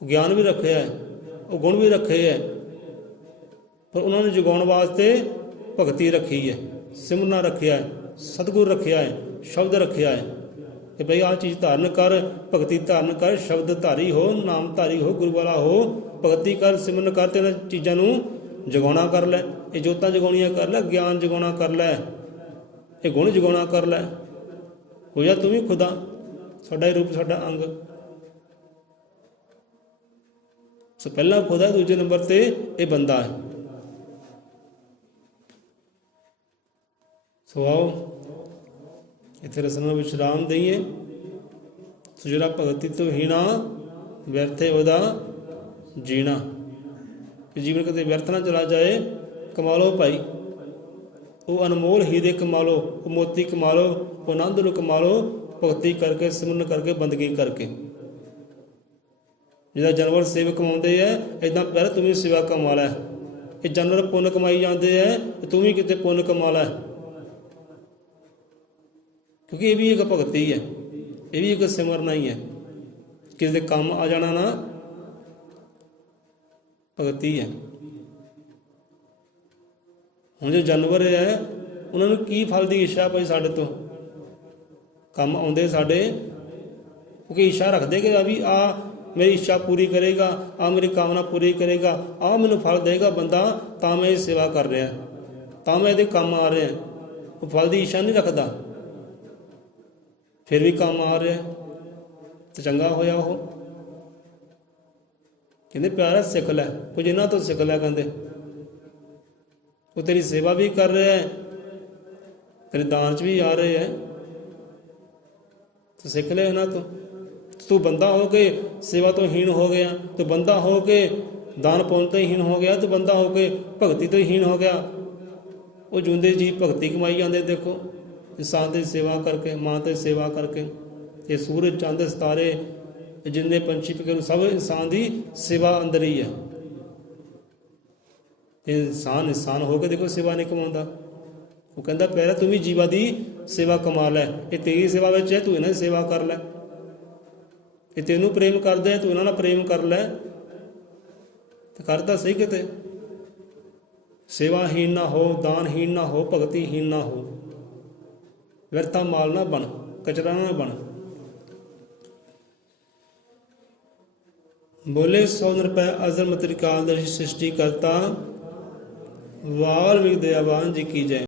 ਉਹ ਗਿਆਨ ਵੀ ਰੱਖਿਆ ਹੈ, ਉਹ ਗੁਣ ਵੀ ਰੱਖੇ ਹੈ, ਪਰ ਉਹਨਾਂ ਨੂੰ ਜਗਾਉਣ ਵਾਸਤੇ ਭਗਤੀ ਰੱਖੀ ਹੈ, ਸਿਮਰਨਾ ਰੱਖਿਆ ਹੈ, ਸਤਿਗੁਰ ਰੱਖਿਆ ਹੈ, ਸ਼ਬਦ ਰੱਖਿਆ ਹੈ ਕਿ ਭਈ ਆਹ ਚੀਜ਼ ਧਾਰਨ ਕਰ, ਭਗਤੀ ਧਾਰਨ ਕਰ, ਸ਼ਬਦ ਧਾਰੀ ਹੋ, ਨਾਮ ਧਾਰੀ ਹੋ, ਗੁਰੂ ਵਾਲਾ ਹੋ, ਭਗਤੀ ਕਰ, ਸਿਮਰਨ ਕਰ, ਤੇ ਇਹਨਾਂ ਚੀਜ਼ਾਂ ਨੂੰ ਜਗਾਉਣਾ ਕਰ ਲੈ। ਇਹ ਜੋਤਾਂ ਜਗਾਉਣੀਆਂ ਕਰ ਲੈ, ਗਿਆਨ ਜਗਾਉਣਾ ਕਰ ਲੈ, ਇਹ ਗੁਣ ਜਗਾਉਣਾ ਕਰ ਲੈ। ਹੋ ਜਾ ਤੂੰ ਵੀ ਖੁਦਾ, ਸਾਡਾ ਹੀ ਰੂਪ, ਸਾਡਾ ਅੰਗ। ਸੋ ਪਹਿਲਾ ਖੁਦਾ, ਦੂਜੇ ਨੰਬਰ ਤੇ ਇਹ ਬੰਦਾ ਹੈ। ਸੋ ਆਓ ਇੱਥੇ ਰਸਨਾ ਵਿਸ਼ਰਾਮ ਦਈਏ। ਸੋ ਜਿਹੜਾ ਭਗਤੀ ਤੋਂ ਹੀਣਾ, ਵਿਅਰਥ ਹੈ ਉਹਦਾ ਜੀਣਾ। ਜੀਵਨ ਕਿਤੇ ਵਿਅਰਥ ਨਾ ਚਲਾ ਜਾਏ। ਕਮਾ ਲਓ ਭਾਈ, ਉਹ ਅਨਮੋਲ ਹੀਰੇ ਕਮਾ ਲਓ, ਉਹ ਮੋਤੀ ਕਮਾ ਲਓ, ਉਹ ਆਨੰਦ ਨੂੰ ਕਮਾ ਲਓ, ਭਗਤੀ ਕਰਕੇ, ਸਿਮਰਨ ਕਰਕੇ, ਬੰਦਗੀ ਕਰਕੇ। ਜਿੱਦਾਂ ਜਾਨਵਰ ਸੇਵਾ ਕਮਾਉਂਦੇ ਐ, ਇਦਾਂ ਪਹਿਲਾਂ ਤੂੰ ਵੀ ਸੇਵਾ ਕਮਾ ਲੈ। ਇਹ ਜਾਨਵਰ ਪੁੰਨ ਕਮਾਈ ਜਾਂਦੇ ਐ, ਤੇ ਤੂੰ ਵੀ ਕਿਤੇ ਪੁੰਨ ਕਮਾ ਲੈ, ਕਿਉਂਕਿ ਇਹ ਵੀ ਇੱਕ ਭਗਤੀ ਹੈ, ਇਹ ਵੀ ਇੱਕ ਸਿਮਰਨਾ ਹੀ ਹੈ। ਕਿਸੇ ਦੇ ਕੰਮ ਆ ਜਾਣਾ ਨਾ ਭਗਤੀ ਹੈ। ਹੁਣ ਜੋ ਜਾਨਵਰ ਹੈ, ਉਹਨਾਂ ਨੂੰ ਕੀ ਫਲ ਦੀ ਇੱਛਾ ਭਾਈ ਸਾਡੇ ਤੋਂ? ਕੰਮ ਆਉਂਦੇ ਸਾਡੇ, ਕਿਉਂਕਿ ਇੱਛਾ ਰੱਖਦੇ ਕਿ ਵੀ ਆ ਮੇਰੀ ਇੱਛਾ ਪੂਰੀ ਕਰੇਗਾ, ਆ ਮੇਰੀ ਕਾਮਨਾ ਪੂਰੀ ਕਰੇਗਾ, ਆ ਮੈਨੂੰ ਫਲ ਦੇਗਾ ਬੰਦਾ, ਤਾਂ ਮੈਂ ਇਹ ਸੇਵਾ ਕਰ ਰਿਹਾ, ਤਾਂ ਮੈਂ ਇਹਦੇ ਕੰਮ ਆ ਰਿਹਾ। ਉਹ ਫਲ ਦੀ ਇੱਛਾ ਨਹੀਂ ਰੱਖਦਾ, ਫਿਰ ਵੀ ਕੰਮ ਆ ਰਿਹਾ ਤੇ ਚੰਗਾ ਹੋਇਆ। ਉਹ ਕਹਿੰਦੇ ਪਿਆਰਾ ਸਿੱਖ ਲੈ, ਕੁਝ ਇਹਨਾਂ ਤੋਂ ਸਿੱਖ ਲੈ। ਕਹਿੰਦੇ ਉਹ ਤੇਰੀ ਸੇਵਾ ਵੀ ਕਰ ਰਿਹਾ ਹੈ, ਤੇਰੇ ਦਾਨ 'ਚ ਵੀ ਆ ਰਹੇ ਹੈ, ਤੂੰ ਸਿੱਖ ਲੈ ਇਹਨਾਂ ਤੋਂ। ਤੂੰ ਬੰਦਾ ਹੋ ਕੇ ਸੇਵਾ ਤੋਂ ਹੀਣ ਹੋ ਗਿਆ, ਤੂੰ ਬੰਦਾ ਹੋ ਕੇ ਦਾਨ ਪੁੰਨ ਤੋਂ ਹੀਣ ਹੋ ਗਿਆ, ਤੂੰ ਬੰਦਾ ਹੋ ਕੇ ਭਗਤੀ ਤੋਂ ਹੀਣ ਹੋ ਗਿਆ। ਉਹ ਜਿਉਂਦੇ ਜੀ ਭਗਤੀ ਕਮਾਈ ਜਾਂਦੇ। ਦੇਖੋ ਇਨਸਾਨ ਦੀ ਸੇਵਾ ਕਰਕੇ, ਮਾਂ ਦੀ ਸੇਵਾ ਕਰਕੇ, ਇਹ ਸੂਰਜ, ਚੰਦ, ਸਿਤਾਰੇ, ਜਿੰਨੇ ਪੰਛੀ ਪਖੇ, ਸਭ ਇਨਸਾਨ ਦੀ ਸੇਵਾ ਅੰਦਰ ਹੀ ਹੈ। ਇਨਸਾਨ ਹੋ ਕੇ ਦੇਖੋ ਸੇਵਾ ਨਹੀਂ ਕਮਾਉਂਦਾ। ਉਹ ਕਹਿੰਦਾ ਪਹਿਲਾਂ ਤੂੰ ਵੀ ਜੀਵਾਂ ਦੀ ਸੇਵਾ ਕਮਾ ਲੈ, ਇਹ ਤੇਰੀ ਸੇਵਾ ਵਿੱਚ ਹੈ, ਤੂੰ ਇਹਨਾਂ ਦੀ ਸੇਵਾ ਕਰ ਲੈ। ਇਹ ਤੈਨੂੰ ਪ੍ਰੇਮ ਕਰਦੇ, ਤੂੰ ਇਹਨਾਂ ਨਾਲ ਪ੍ਰੇਮ ਕਰ ਲੈ। ਤੇ ਕਰਦਾ ਸਹੀ ਕਿਤੇ। ਸੇਵਾਹੀਨ ਨਾ ਹੋ, ਦਾਨਹੀਨ ਨਾ ਹੋ, ਭਗਤੀਹੀਨ ਨਾ ਹੋ, ਵਿਅਰਥਾ ਮਾਲ ਨਾ ਬਣ, ਕਚਰਾ ਨਾ ਬਣ। ਬੋਲੇ 100 ਰੁਪਏ ਅਜ਼ਰ ਮਤ੍ਰਿਕਾਲ ਦਰਸ਼ੀ ਸ੍ਰਿਸ਼ਟੀ ਕਰਤਾ। ਵਾਲਮੀਕ ਦਇਆਵਾਨ ਜੀ ਕੀ ਜੈ।